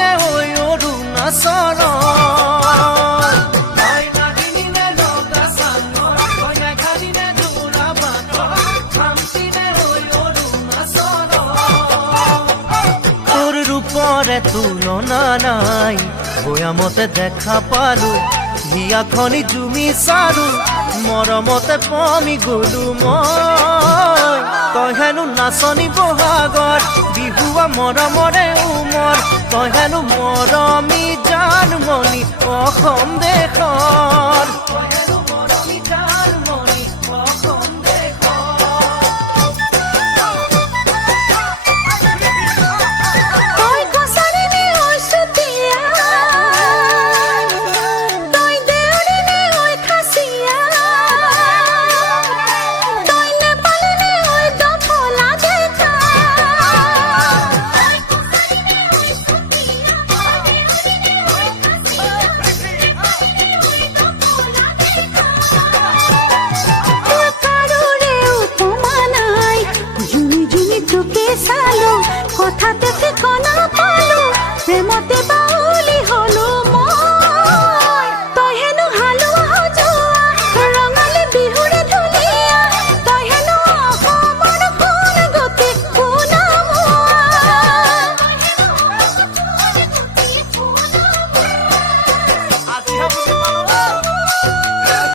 নে হৈ অৰুণাচল তোৰ ৰূপৰে তুলনা নাই ভৈয়ামতে দেখা পালো হিয়া খনি জুমি চালো মৰমতে পমি গলো মই তই হেনো নাচনি বহাগত বিহুৱা মৰমৰে উমৰ তই হেনো মৰমী জানমণি অসম দেশৰ কথাতে ঠিকনা পালো প্ৰেমতে